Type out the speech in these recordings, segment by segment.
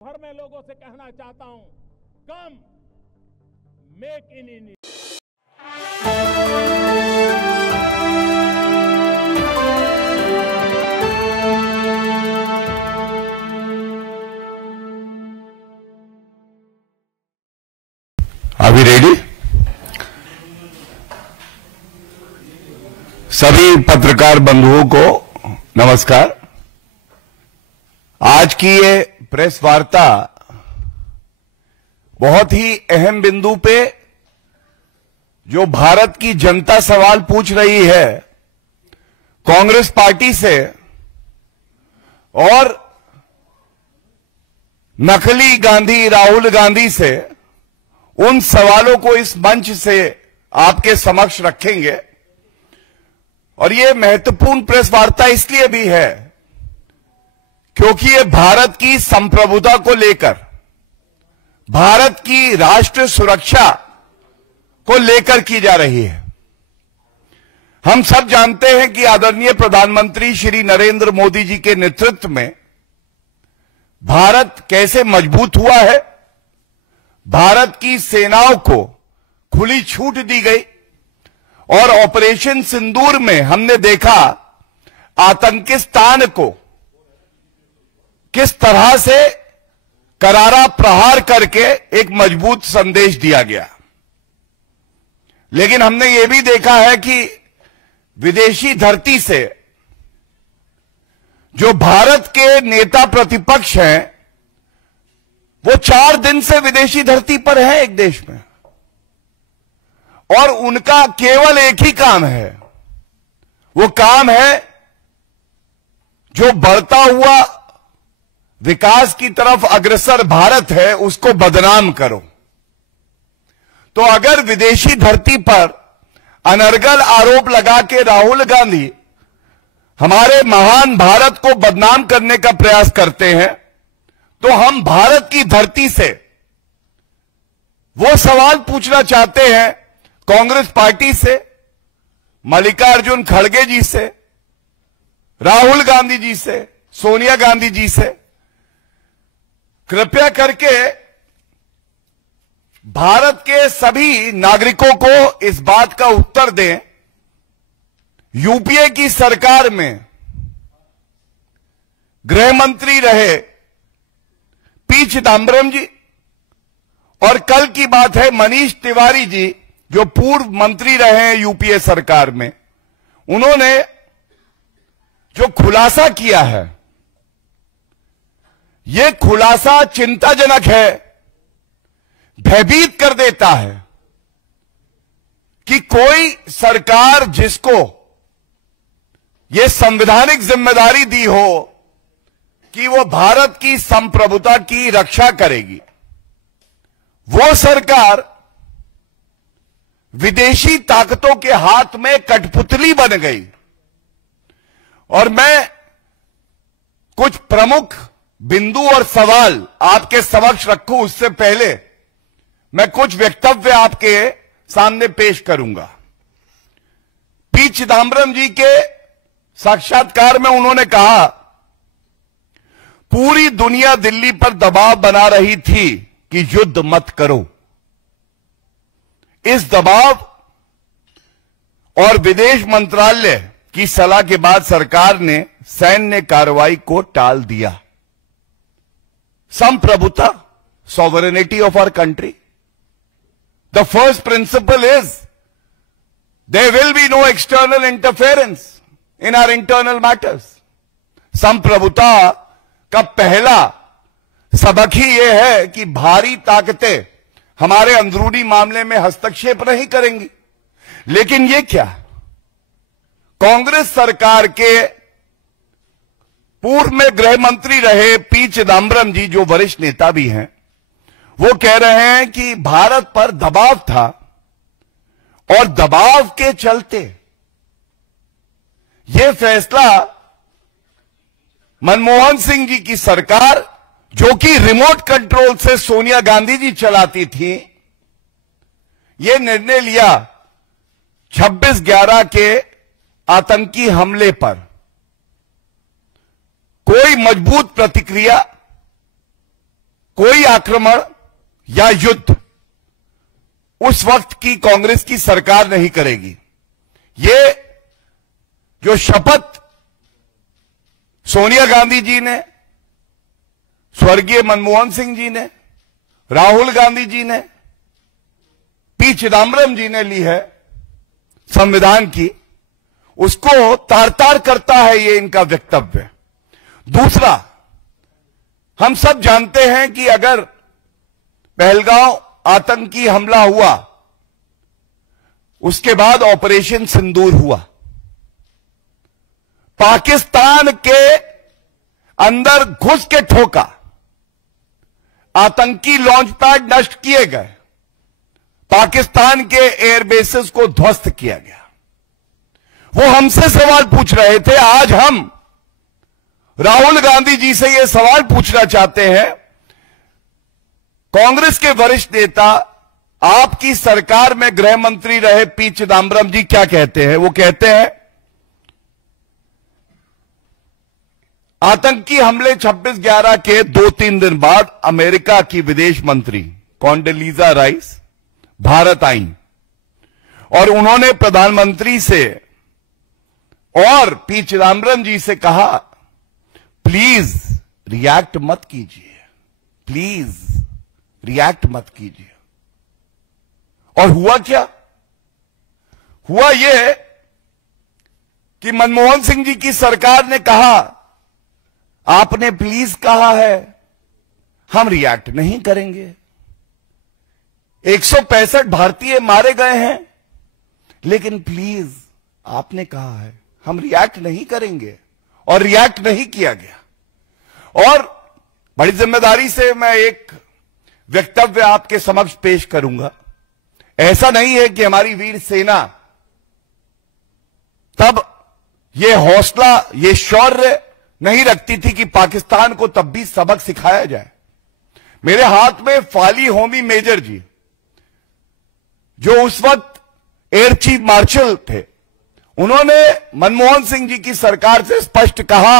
भर में लोगों से कहना चाहता हूं, कम मेक इन इंडिया। अभी रेडी? सभी पत्रकार बंधुओं को नमस्कार। आज की ये प्रेस वार्ता बहुत ही अहम बिंदु पे जो भारत की जनता सवाल पूछ रही है कांग्रेस पार्टी से और नकली गांधी राहुल गांधी से, उन सवालों को इस मंच से आपके समक्ष रखेंगे। और ये महत्वपूर्ण प्रेस वार्ता इसलिए भी है क्योंकि ये भारत की संप्रभुता को लेकर, भारत की राष्ट्र सुरक्षा को लेकर की जा रही है। हम सब जानते हैं कि आदरणीय प्रधानमंत्री श्री नरेंद्र मोदी जी के नेतृत्व में भारत कैसे मजबूत हुआ है। भारत की सेनाओं को खुली छूट दी गई और ऑपरेशन सिंदूर में हमने देखा आतंकिस्तान को किस तरह से करारा प्रहार करके एक मजबूत संदेश दिया गया। लेकिन हमने यह भी देखा है कि विदेशी धरती से जो भारत के नेता प्रतिपक्ष हैं वो 4 दिन से विदेशी धरती पर है एक देश में, और उनका केवल एक ही काम है। वो काम है जो बढ़ता हुआ विकास की तरफ अग्रसर भारत है उसको बदनाम करो। तो अगर विदेशी धरती पर अनर्गल आरोप लगा के राहुल गांधी हमारे महान भारत को बदनाम करने का प्रयास करते हैं, तो हम भारत की धरती से वो सवाल पूछना चाहते हैं कांग्रेस पार्टी से, मल्लिकार्जुन खड़गे जी से, राहुल गांधी जी से, सोनिया गांधी जी से, कृपया करके भारत के सभी नागरिकों को इस बात का उत्तर दें। यूपीए की सरकार में गृह मंत्री रहे पी चिदम्बरम जी, और कल की बात है मनीष तिवारी जी जो पूर्व मंत्री रहे हैं यूपीए सरकार में, उन्होंने जो खुलासा किया है, यह खुलासा चिंताजनक है, भयभीत कर देता है कि कोई सरकार जिसको यह संवैधानिक जिम्मेदारी दी हो कि वो भारत की संप्रभुता की रक्षा करेगी, वो सरकार विदेशी ताकतों के हाथ में कठपुतली बन गई। और मैं कुछ प्रमुख बिंदु और सवाल आपके समक्ष रखूं उससे पहले मैं कुछ वक्तव्य आपके सामने पेश करूंगा। पी चिदम्बरम जी के साक्षात्कार में उन्होंने कहा पूरी दुनिया दिल्ली पर दबाव बना रही थी कि युद्ध मत करो। इस दबाव और विदेश मंत्रालय की सलाह के बाद सरकार ने सैन्य कार्रवाई को टाल दिया। संप्रभुता, sovereignty of our country. The first principle is there will be no external interference in our internal matters. संप्रभुता का पहला सबक ही यह है कि भारी ताकतें हमारे अंदरूनी मामले में हस्तक्षेप नहीं करेंगी। लेकिन यह क्या, कांग्रेस सरकार के पूर्व में गृह मंत्री रहे पी चिदम्बरम जी जो वरिष्ठ नेता भी हैं, वो कह रहे हैं कि भारत पर दबाव था और दबाव के चलते यह फैसला मनमोहन सिंह जी की सरकार, जो कि रिमोट कंट्रोल से सोनिया गांधी जी चलाती थी, यह निर्णय लिया 26/11 के आतंकी हमले पर कोई मजबूत प्रतिक्रिया कोई आक्रमण या युद्ध उस वक्त की कांग्रेस की सरकार नहीं करेगी। ये जो शपथ सोनिया गांधी जी ने, स्वर्गीय मनमोहन सिंह जी ने, राहुल गांधी जी ने, पी चिदम्बरम जी ने ली है संविधान की, उसको तार तार करता है ये इनका वक्तव्य। दूसरा, हम सब जानते हैं कि अगर पहलगांव आतंकी हमला हुआ, उसके बाद ऑपरेशन सिंदूर हुआ, पाकिस्तान के अंदर घुस के ठोका, आतंकी लॉन्च पैड नष्ट किए गए, पाकिस्तान के एयरबेसेस को ध्वस्त किया गया। वो हमसे सवाल पूछ रहे थे। आज हम राहुल गांधी जी से यह सवाल पूछना चाहते हैं, कांग्रेस के वरिष्ठ नेता, आपकी सरकार में गृह मंत्री रहे पी चिदम्बरम जी क्या कहते हैं? वो कहते हैं आतंकी हमले 26/11 के 2-3 दिन बाद अमेरिका की विदेश मंत्री कॉन्डोलीजा राइस भारत आई और उन्होंने प्रधानमंत्री से और पी चिदम्बरम जी से कहा, प्लीज रिएक्ट मत कीजिए, प्लीज रिएक्ट मत कीजिए। और हुआ क्या? हुआ यह कि मनमोहन सिंह जी की सरकार ने कहा, आपने प्लीज कहा है, हम रिएक्ट नहीं करेंगे। 165 भारतीय मारे गए हैं, लेकिन प्लीज आपने कहा है, हम रिएक्ट नहीं करेंगे। और रिएक्ट नहीं किया गया। और बड़ी जिम्मेदारी से मैं एक वक्तव्य आपके समक्ष पेश करूंगा। ऐसा नहीं है कि हमारी वीर सेना तब ये हौसला, ये शौर्य नहीं रखती थी कि पाकिस्तान को तब भी सबक सिखाया जाए। मेरे हाथ में फाली होमी मेजर जी, जो उस वक्त एयर चीफ मार्शल थे, उन्होंने मनमोहन सिंह जी की सरकार से स्पष्ट कहा,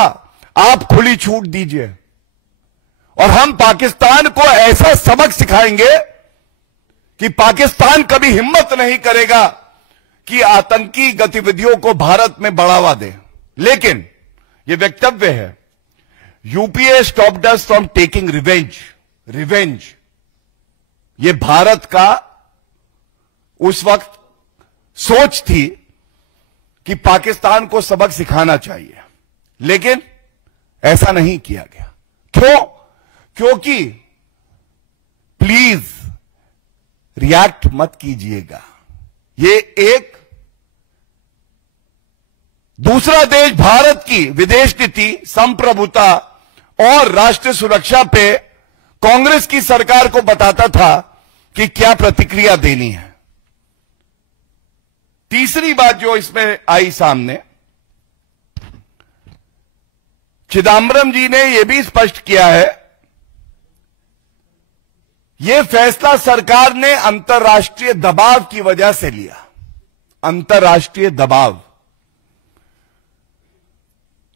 आप खुली छूट दीजिए और हम पाकिस्तान को ऐसा सबक सिखाएंगे कि पाकिस्तान कभी हिम्मत नहीं करेगा कि आतंकी गतिविधियों को भारत में बढ़ावा दे। लेकिन यह वक्तव्य है, UPA stopped us from taking revenge. यह भारत का उस वक्त सोच थी कि पाकिस्तान को सबक सिखाना चाहिए, लेकिन ऐसा नहीं किया गया। क्यों? क्योंकि प्लीज रिएक्ट मत कीजिएगा। ये एक दूसरा देश भारत की विदेश नीति, संप्रभुता और राष्ट्रीय सुरक्षा पे कांग्रेस की सरकार को बताता था कि क्या प्रतिक्रिया देनी है। तीसरी बात जो इसमें आई सामने, चिदम्बरम जी ने यह भी स्पष्ट किया है, यह फैसला सरकार ने अंतर्राष्ट्रीय दबाव की वजह से लिया। अंतर्राष्ट्रीय दबाव,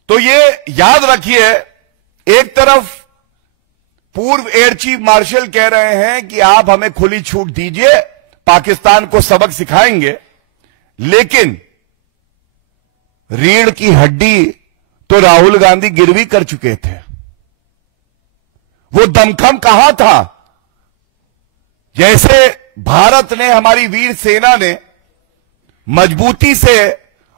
तो यह याद रखिए, एक तरफ पूर्व एयर चीफ मार्शल कह रहे हैं कि आप हमें खुली छूट दीजिए, पाकिस्तान को सबक सिखाएंगे, लेकिन रीढ़ की हड्डी तो राहुल गांधी गिरवी कर चुके थे। वो दमखम कहां था? जैसे भारत ने, हमारी वीर सेना ने मजबूती से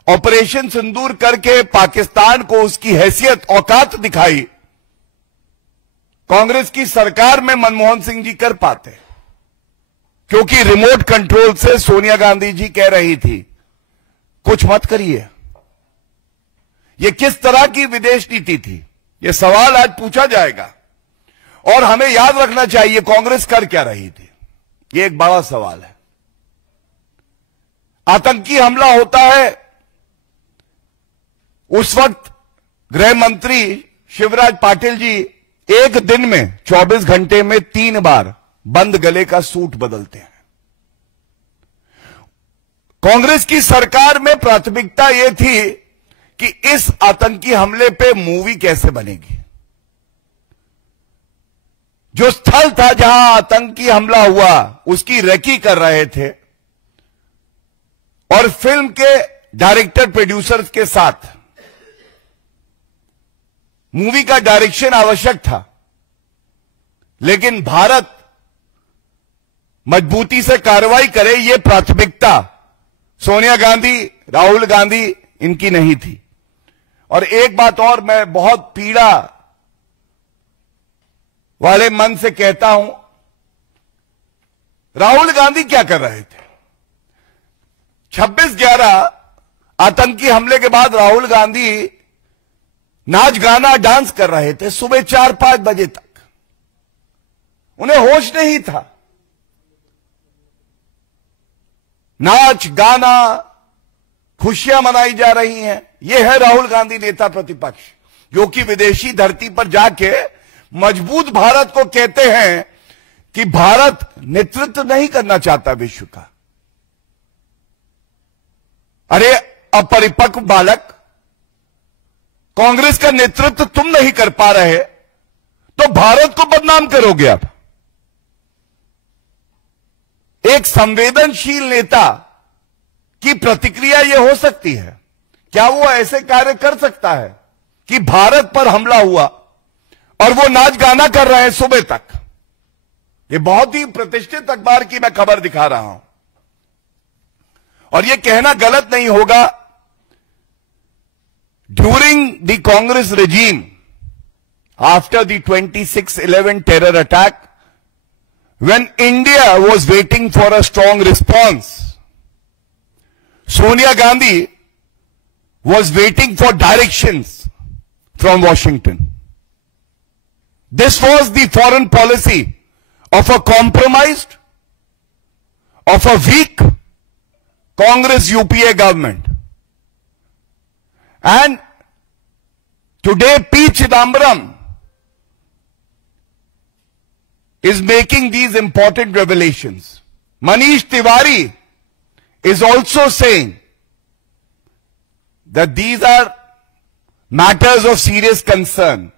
ऑपरेशन सिंदूर करके पाकिस्तान को उसकी हैसियत, औकात दिखाई, कांग्रेस की सरकार में मनमोहन सिंह जी कर पाते, क्योंकि रिमोट कंट्रोल से सोनिया गांधी जी कह रही थी, कुछ मत करिए। यह किस तरह की विदेश नीति थी? यह सवाल आज पूछा जाएगा और हमें याद रखना चाहिए कांग्रेस कर क्या रही थी। यह एक बड़ा सवाल है। आतंकी हमला होता है, उस वक्त गृह मंत्री शिवराज पाटिल जी एक दिन में 24 घंटे में 3 बार बंद गले का सूट बदलते हैं। कांग्रेस की सरकार में प्राथमिकता यह थी कि इस आतंकी हमले पे मूवी कैसे बनेगी। जो स्थल था जहां आतंकी हमला हुआ उसकी रेकी कर रहे थे और फिल्म के डायरेक्टर प्रोड्यूसर्स के साथ मूवी का डायरेक्शन आवश्यक था, लेकिन भारत मजबूती से कार्रवाई करे ये प्राथमिकता सोनिया गांधी, राहुल गांधी इनकी नहीं थी। और एक बात और मैं बहुत पीड़ा वाले मन से कहता हूं, राहुल गांधी क्या कर रहे थे? 26/11 आतंकी हमले के बाद राहुल गांधी नाच गाना डांस कर रहे थे सुबह 4-5 बजे तक। उन्हें होश नहीं था। नाच गाना, खुशियां मनाई जा रही हैं। यह है राहुल गांधी नेता प्रतिपक्ष, जो कि विदेशी धरती पर जाके मजबूत भारत को कहते हैं कि भारत नेतृत्व नहीं करना चाहता विश्व का। अरे अपरिपक्व बालक, कांग्रेस का नेतृत्व तुम नहीं कर पा रहे तो भारत को बदनाम करोगे आप। एक संवेदनशील नेता की प्रतिक्रिया यह हो सकती है, क्या वो ऐसे कार्य कर सकता है कि भारत पर हमला हुआ और वो नाच गाना कर रहे हैं सुबह तक? ये बहुत ही प्रतिष्ठित अखबार की मैं खबर दिखा रहा हूं और ये कहना गलत नहीं होगा। During the Congress regime, after the 26/11 terror attack, when India was waiting for a strong response, Sonia Gandhi was waiting for directions from Washington. This was the foreign policy of a compromised, of a weak Congress UPA government. And today P. Chidambaram is making these important revelations. Manish Tiwari is also saying that these are matters of serious concern.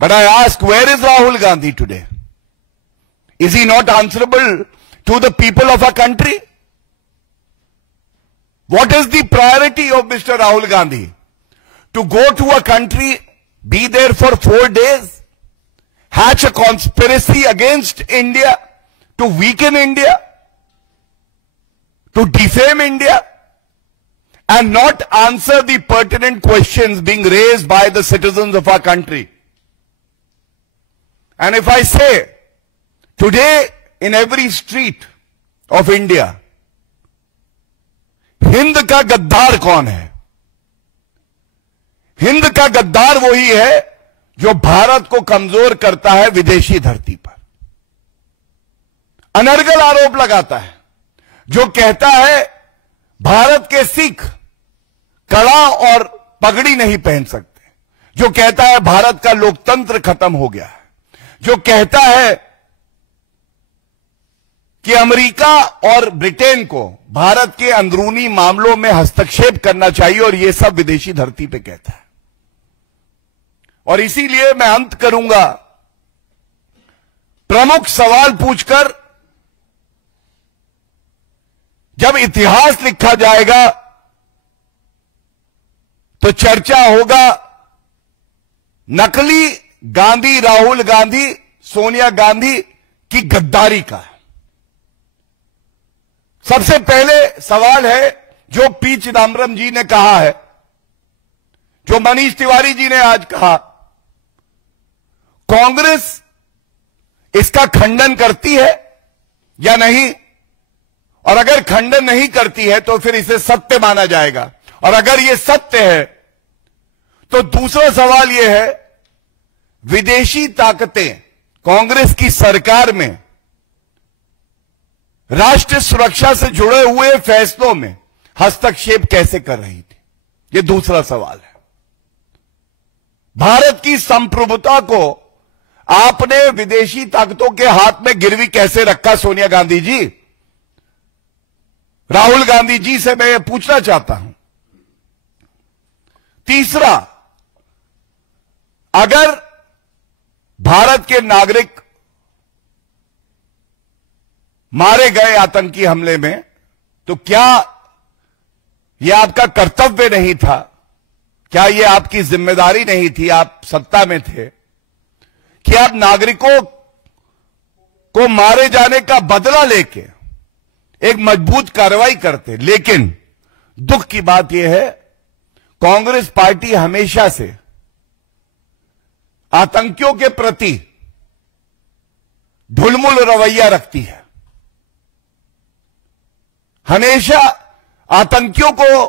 But I ask, where is Rahul Gandhi today? Is he not answerable to the people of our country? What is the priority of Mr. Rahul Gandhi? To go to a country, be there for 4 days, hatch a conspiracy against India, to weaken India, to defame India, and not answer the pertinent questions being raised by the citizens of our country. And if I say, today in every street of India, Hind का गद्दार कौन है? हिंद का गद्दार वही है जो भारत को कमजोर करता है विदेशी धरती पर, अनर्गल आरोप लगाता है, जो कहता है भारत के सिख कड़ा और पगड़ी नहीं पहन सकते, जो कहता है भारत का लोकतंत्र खत्म हो गया है, जो कहता है कि अमेरिका और ब्रिटेन को भारत के अंदरूनी मामलों में हस्तक्षेप करना चाहिए, और यह सब विदेशी धरती पे कहता है। और इसीलिए मैं अंत करूंगा प्रमुख सवाल पूछकर। जब इतिहास लिखा जाएगा तो चर्चा होगा नकली गांधी, राहुल गांधी, सोनिया गांधी की गद्दारी का। सबसे पहले सवाल है जो पी चिदम्बरम जी ने कहा है, जो मनीष तिवारी जी ने आज कहा, कांग्रेस इसका खंडन करती है या नहीं? और अगर खंडन नहीं करती है तो फिर इसे सत्य माना जाएगा, और अगर यह सत्य है तो दूसरा सवाल यह है, विदेशी ताकतें कांग्रेस की सरकार में राष्ट्रीय सुरक्षा से जुड़े हुए फैसलों में हस्तक्षेप कैसे कर रही थी? यह दूसरा सवाल है। भारत की संप्रभुता को आपने विदेशी ताकतों के हाथ में गिरवी कैसे रखा? सोनिया गांधी जी, राहुल गांधी जी से मैं यह पूछना चाहता हूं। तीसरा, अगर भारत के नागरिक मारे गए आतंकी हमले में, तो क्या यह आपका कर्तव्य नहीं था? क्या यह आपकी जिम्मेदारी नहीं थी? आप सत्ता में थे कि आप नागरिकों को मारे जाने का बदला लेके एक मजबूत कार्रवाई करते। लेकिन दुख की बात यह है, कांग्रेस पार्टी हमेशा से आतंकियों के प्रति ढुलमुल रवैया रखती है। हमेशा आतंकियों को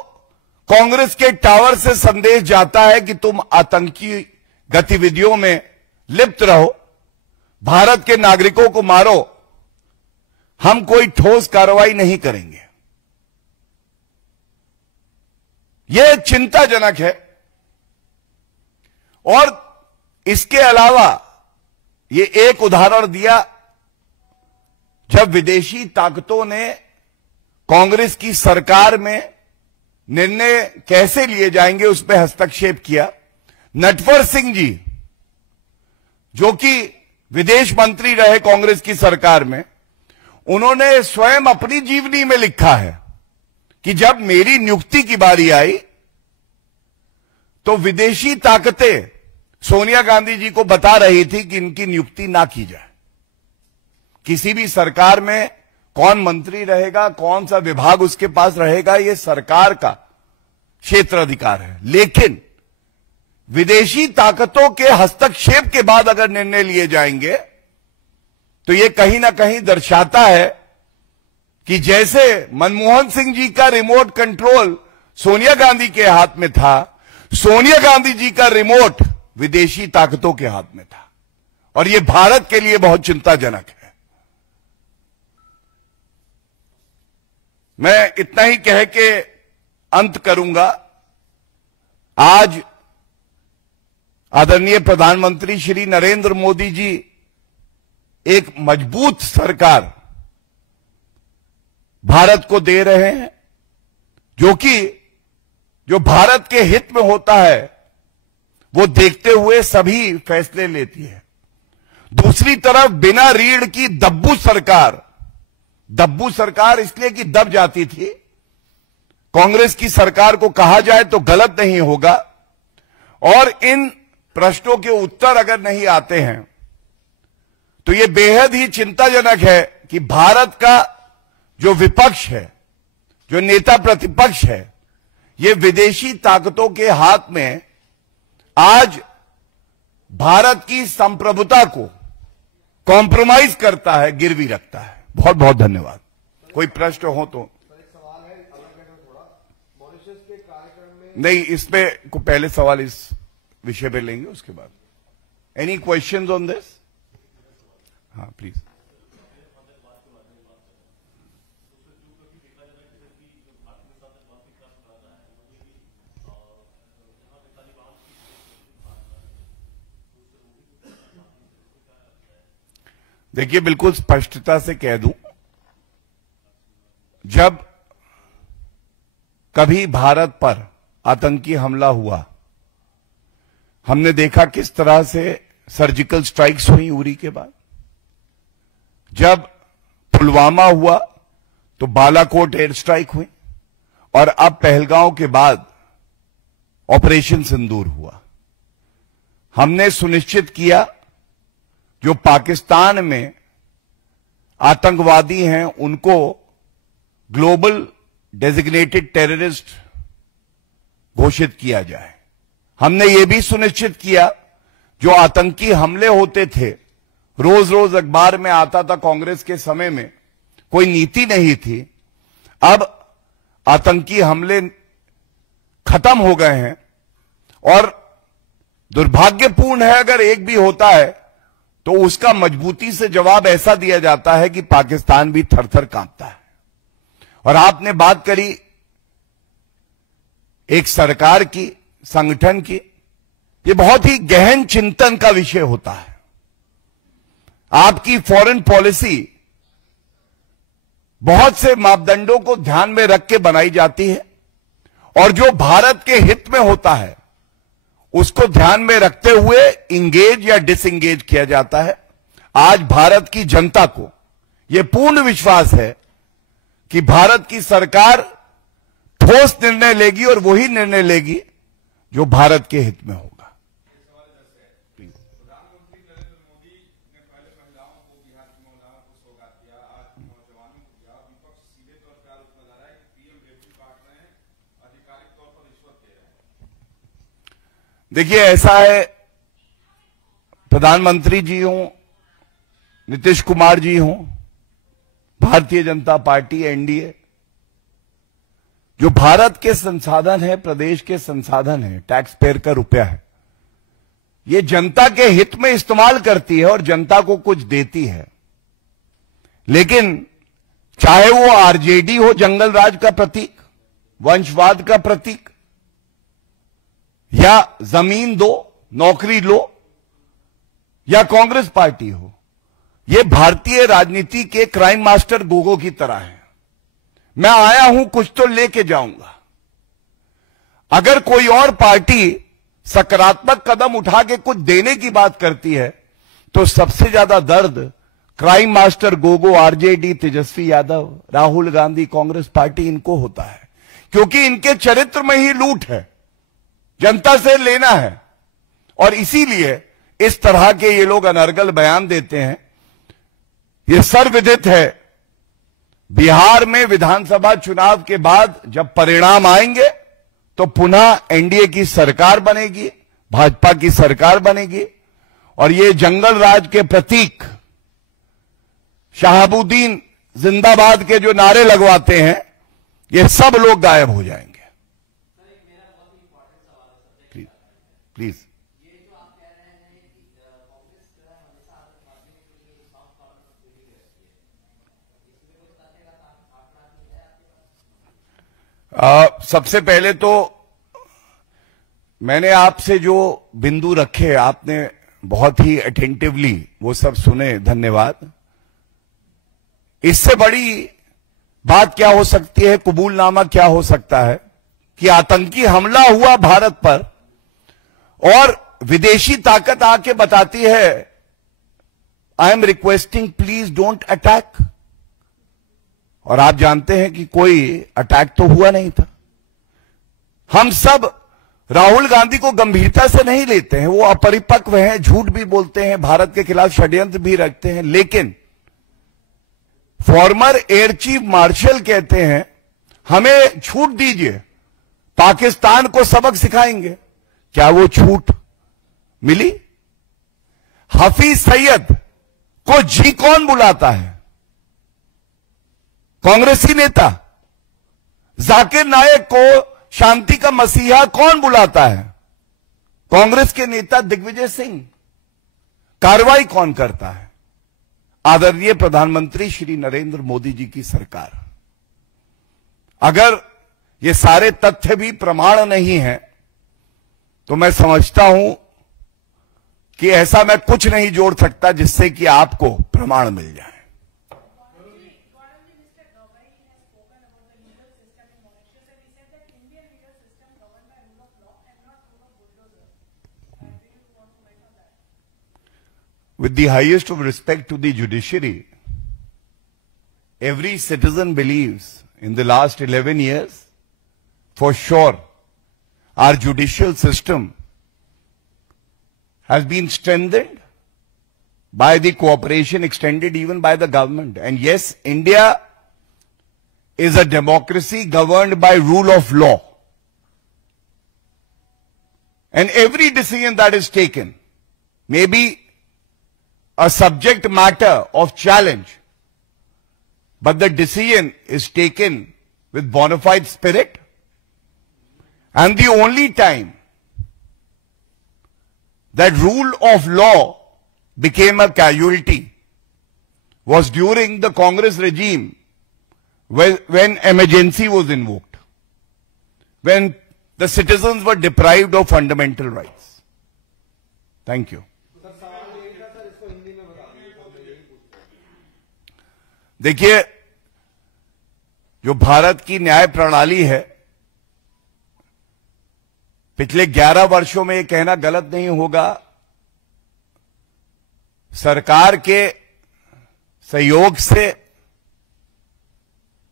कांग्रेस के टावर से संदेश जाता है कि तुम आतंकी गतिविधियों में लिप्त रहो, भारत के नागरिकों को मारो, हम कोई ठोस कार्रवाई नहीं करेंगे। यह चिंताजनक है। और इसके अलावा यह एक उदाहरण दिया जब विदेशी ताकतों ने कांग्रेस की सरकार में निर्णय कैसे लिए जाएंगे उस पर हस्तक्षेप किया। नटवर सिंह जी, जो कि विदेश मंत्री रहे कांग्रेस की सरकार में, उन्होंने स्वयं अपनी जीवनी में लिखा है कि जब मेरी नियुक्ति की बारी आई तो विदेशी ताकतें सोनिया गांधी जी को बता रही थी कि इनकी नियुक्ति ना की जाए। किसी भी सरकार में कौन मंत्री रहेगा, कौन सा विभाग उसके पास रहेगा, यह सरकार का क्षेत्राधिकार है। लेकिन विदेशी ताकतों के हस्तक्षेप के बाद अगर निर्णय लिए जाएंगे तो यह कहीं ना कहीं दर्शाता है कि जैसे मनमोहन सिंह जी का रिमोट कंट्रोल सोनिया गांधी के हाथ में था, सोनिया गांधी जी का रिमोट विदेशी ताकतों के हाथ में था। और यह भारत के लिए बहुत चिंताजनक है। मैं इतना ही कह के अंत करूंगा। आज आदरणीय प्रधानमंत्री श्री नरेंद्र मोदी जी एक मजबूत सरकार भारत को दे रहे हैं, जो भारत के हित में होता है वो देखते हुए सभी फैसले लेती है। दूसरी तरफ बिना रीढ़ की दब्बू सरकार इसलिए कि दब जाती थी, कांग्रेस की सरकार को कहा जाए तो गलत नहीं होगा। और इन प्रश्नों के उत्तर अगर नहीं आते हैं तो यह बेहद ही चिंताजनक है कि भारत का जो विपक्ष है, जो नेता प्रतिपक्ष है, यह विदेशी ताकतों के हाथ में आज भारत की संप्रभुता को कॉम्प्रोमाइज करता है, गिरवी रखता है। बहुत बहुत धन्यवाद। कोई प्रश्न हो तो? सवाल है थोड़ा मॉरिशस के कार्यक्रम में नहीं, इस पे को पहले सवाल इस विषय पे लेंगे, उसके बाद एनी क्वेश्चंस ऑन दिस? हाँ प्लीज। देखिए, बिल्कुल स्पष्टता से कह दूं, जब कभी भारत पर आतंकी हमला हुआ, हमने देखा किस तरह से सर्जिकल स्ट्राइक्स हुई उरी के बाद। जब पुलवामा हुआ तो बालाकोट एयर स्ट्राइक हुई, और अब पहलगांव के बाद ऑपरेशन सिंदूर हुआ। हमने सुनिश्चित किया जो पाकिस्तान में आतंकवादी हैं उनको ग्लोबल डेजिग्नेटेड टेररिस्ट घोषित किया जाए। हमने ये भी सुनिश्चित किया जो आतंकी हमले होते थे, रोज रोज अखबार में आता था, कांग्रेस के समय में कोई नीति नहीं थी, अब आतंकी हमले खत्म हो गए हैं। और दुर्भाग्यपूर्ण है अगर एक भी होता है तो उसका मजबूती से जवाब ऐसा दिया जाता है कि पाकिस्तान भी थर-थर कांपता है। और आपने बात करी एक सरकार की, संगठन की, यह बहुत ही गहन चिंतन का विषय होता है। आपकी फॉरेन पॉलिसी बहुत से मापदंडों को ध्यान में रख के बनाई जाती है, और जो भारत के हित में होता है उसको ध्यान में रखते हुए इंगेज या डिसएंगेज किया जाता है। आज भारत की जनता को यह पूर्ण विश्वास है कि भारत की सरकार ठोस निर्णय लेगी और वही निर्णय लेगी जो भारत के हित में होगा। प्रधानमंत्री नरेंद्र मोदी ने पहले महिलाओं को, बिहार की महिलाओं को सौगात दिया, आज नौजवानों को दिया। विपक्ष सीधे तौर पर आरोप लगा रहा है कि पीएम रेवड़ी बांट रहे हैं, आधिकारिक तौर पर रिश्वत दे रहे हैं। देखिए, ऐसा है, प्रधानमंत्री जी हों, नीतीश कुमार जी हों, भारतीय जनता पार्टी, एनडीए, जो भारत के संसाधन है, प्रदेश के संसाधन है, टैक्स पेयर का रुपया है, ये जनता के हित में इस्तेमाल करती है और जनता को कुछ देती है। लेकिन चाहे वो आरजेडी हो, जंगल राज का प्रतीक, वंशवाद का प्रतीक, या जमीन दो, नौकरी लो, या कांग्रेस पार्टी हो, ये भारतीय राजनीति के क्राइम मास्टर गोगो की तरह है। मैं आया हूं, कुछ तो लेके जाऊंगा। अगर कोई और पार्टी सकारात्मक कदम उठा के कुछ देने की बात करती है तो सबसे ज्यादा दर्द crime master Gogo, RJD, Tejashwi Yadav, Rahul Gandhi, Congress party, इनको होता है, क्योंकि इनके चरित्र में ही लूट है, जनता से लेना है। और इसीलिए इस तरह के ये लोग अनर्गल बयान देते हैं। ये सर्वविदित है, बिहार में विधानसभा चुनाव के बाद जब परिणाम आएंगे तो पुनः एनडीए की सरकार बनेगी, भाजपा की सरकार बनेगी, और ये जंगल राज के प्रतीक शहाबुद्दीन जिंदाबाद के जो नारे लगवाते हैं, ये सब लोग गायब हो जाएंगे। Please please. सबसे पहले तो मैंने आपसे जो बिंदु रखे, आपने बहुत ही अटेंटिवली वो सब सुने, धन्यवाद। इससे बड़ी बात क्या हो सकती है, कबूलनामा क्या हो सकता है कि आतंकी हमला हुआ भारत पर और विदेशी ताकत आके बताती है, I am requesting please don't attack. और आप जानते हैं कि कोई अटैक तो हुआ नहीं था। हम सब राहुल गांधी को गंभीरता से नहीं लेते हैं, वो अपरिपक्व हैं, झूठ भी बोलते हैं, भारत के खिलाफ षड्यंत्र भी रखते हैं, लेकिन फॉर्मर एयर चीफ मार्शल कहते हैं हमें छूट दीजिए, पाकिस्तान को सबक सिखाएंगे। क्या वो छूट मिली? हफीज सईद को जी कौन बुलाता है? कांग्रेसी नेता। जाकिर नायक को शांति का मसीहा कौन बुलाता है? कांग्रेस के नेता दिग्विजय सिंह। कार्रवाई कौन करता है? आदरणीय प्रधानमंत्री श्री नरेंद्र मोदी जी की सरकार। अगर ये सारे तथ्य भी प्रमाण नहीं है तो मैं समझता हूं कि ऐसा मैं कुछ नहीं जोड़ सकता जिससे कि आपको प्रमाण मिल जाए। With the highest of respect to the judiciary, every citizen believes in the last 11 years, for sure, our judicial system has been strengthened by the cooperation extended even by the government. And yes, India is a democracy governed by rule of law. And every decision that is taken may be a subject matter of challenge, but the decision is taken with bona fide spirit. And the only time that rule of law became a casualty was during the Congress regime when emergency was invoked, when the citizens were deprived of fundamental rights. Thank you. देखिए, जो भारत की न्याय प्रणाली है, पिछले 11 वर्षों में ये कहना गलत नहीं होगा, सहयोग से,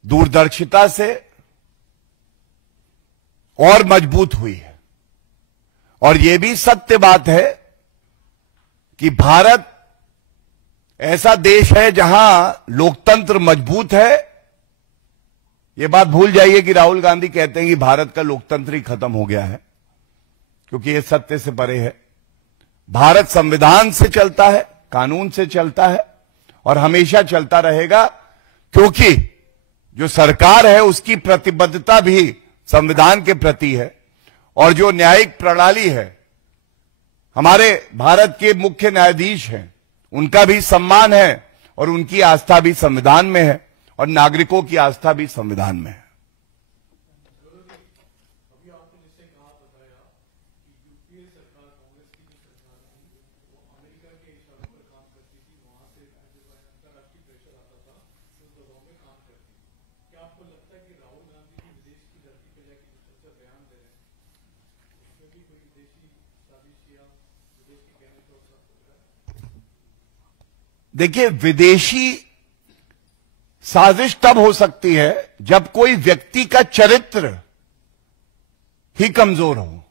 दूरदर्शिता से और मजबूत हुई है। और यह भी सत्य बात है कि भारत ऐसा देश है जहां लोकतंत्र मजबूत है। यह बात भूल जाइए कि राहुल गांधी कहते हैं कि भारत का लोकतंत्र ही खत्म हो गया है, क्योंकि यह सत्य से परे है। भारत संविधान से चलता है, कानून से चलता है और हमेशा चलता रहेगा, क्योंकि जो सरकार है उसकी प्रतिबद्धता भी संविधान के प्रति है। और जो न्यायिक प्रणाली है, हमारे भारत के मुख्य न्यायाधीश हैं, उनका भी सम्मान है और उनकी आस्था भी संविधान में है और नागरिकों की आस्था भी संविधान में है। अभी आपने जिससे कहा बताया कि यूपीए सरकार, कांग्रेस की जो सरकार थी, वो अमेरिका के इशारों पर काम करती थी, वहां से अंतर्राष्ट्रीय प्रेशर आता था, उस दबाव में काम करती थी। क्या आपको लगता है कि राहुल गांधी जी विदेश की धरती पर जाके जो सच्चा बयान दे रहे हैं, उसमें भी कोई विदेशी साजिश या विदेश के कहने का अवसर हो रहा है? देखिए, विदेशी साजिश तब हो सकती है जब कोई व्यक्ति का चरित्र ही कमजोर हो।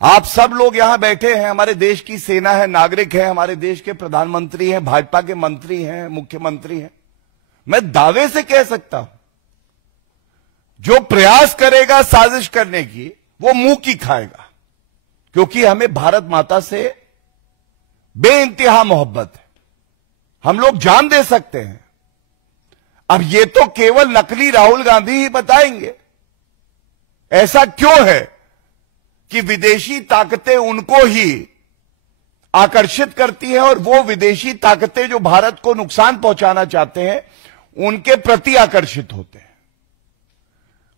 आप सब लोग यहां बैठे हैं, हमारे देश की सेना है, नागरिक है, हमारे देश के प्रधानमंत्री हैं, भाजपा के मंत्री हैं, मुख्यमंत्री हैं। मैं दावे से कह सकता हूं, जो प्रयास करेगा साजिश करने की, वो मुंह की खाएगा, क्योंकि हमें भारत माता से बेइंतहा मोहब्बत है। हम लोग जान दे सकते हैं। अब ये तो केवल नकली राहुल गांधी ही बताएंगे। ऐसा क्यों है कि विदेशी ताकतें उनको ही आकर्षित करती हैं और वो विदेशी ताकतें जो भारत को नुकसान पहुंचाना चाहते हैं उनके प्रति आकर्षित होते हैं?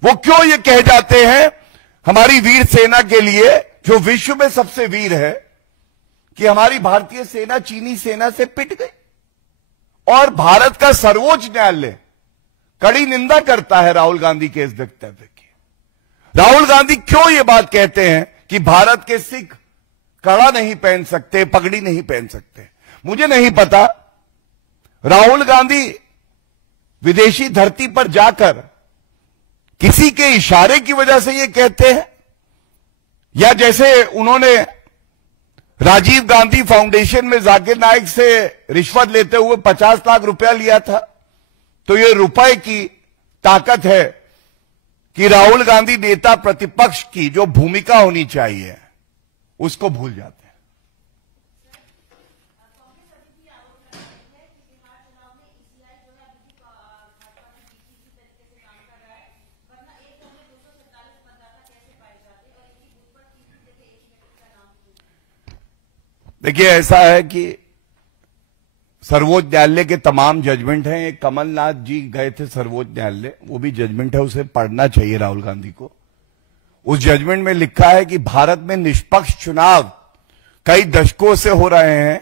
वो क्यों ये कह जाते हैं हमारी वीर सेना के लिए, जो विश्व में सबसे वीर है, कि हमारी भारतीय सेना चीनी सेना से पिट गई? और भारत का सर्वोच्च न्यायालय कड़ी निंदा करता है राहुल गांधी के इस वक्तव्य की। राहुल गांधी क्यों ये बात कहते हैं कि भारत के सिख कड़ा नहीं पहन सकते, पगड़ी नहीं पहन सकते? मुझे नहीं पता। राहुल गांधी विदेशी धरती पर जाकर किसी के इशारे की वजह से ये कहते हैं, या जैसे उन्होंने राजीव गांधी फाउंडेशन में जाकिर नाइक से रिश्वत लेते हुए 50 लाख रुपया लिया था, तो ये रुपए की ताकत है कि राहुल गांधी नेता प्रतिपक्ष की जो भूमिका होनी चाहिए उसको भूल जाते हैं। देखिए, ऐसा है कि सर्वोच्च न्यायालय के तमाम जजमेंट हैं। एक कमलनाथ जी गए थे सर्वोच्च न्यायालय, वो भी जजमेंट है, उसे पढ़ना चाहिए राहुल गांधी को। उस जजमेंट में लिखा है कि भारत में निष्पक्ष चुनाव कई दशकों से हो रहे हैं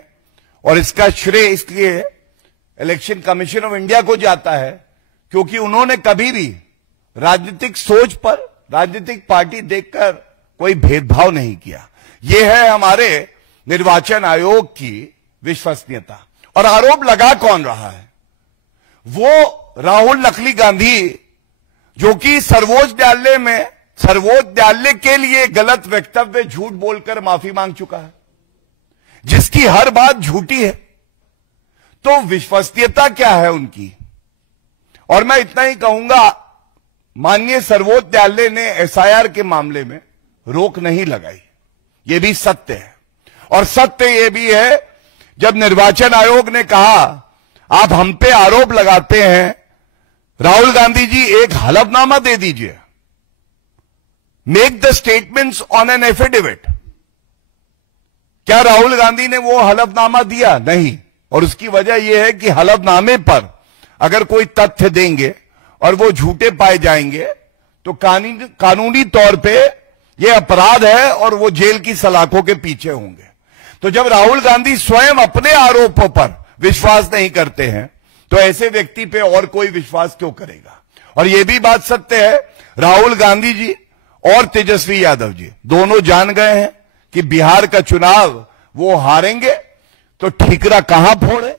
और इसका श्रेय इसलिए इलेक्शन कमीशन ऑफ इंडिया को जाता है क्योंकि उन्होंने कभी भी राजनीतिक सोच पर, राजनीतिक पार्टी देखकर कोई भेदभाव नहीं किया। यह है हमारे निर्वाचन आयोग की विश्वसनीयता। और आरोप लगा कौन रहा है? वो राहुल नकली गांधी, जो कि सर्वोच्च न्यायालय में सर्वोच्च न्यायालय के लिए गलत वक्तव्य झूठ बोलकर माफी मांग चुका है, जिसकी हर बात झूठी है। तो विश्वसनीयता क्या है उनकी? और मैं इतना ही कहूंगा, माननीय सर्वोच्च न्यायालय ने एसआईआर के मामले में रोक नहीं लगाई, यह भी सत्य है। और सत्य यह भी है, जब निर्वाचन आयोग ने कहा आप हम पे आरोप लगाते हैं, राहुल गांधी जी एक हलफनामा दे दीजिए, make the statements on an affidavit. क्या राहुल गांधी ने वो हलफनामा दिया? नहीं। और उसकी वजह यह है कि हलफनामे पर अगर कोई तथ्य देंगे और वो झूठे पाए जाएंगे तो कानूनी तौर पे ये अपराध है और वो जेल की सलाखों के पीछे होंगे। तो जब राहुल गांधी स्वयं अपने आरोपों पर विश्वास नहीं करते हैं तो ऐसे व्यक्ति पे और कोई विश्वास क्यों करेगा? और यह भी बात सत्य है, राहुल गांधी जी और तेजस्वी यादव जी दोनों जान गए हैं कि बिहार का चुनाव वो हारेंगे, तो ठीकरा कहां फोड़े?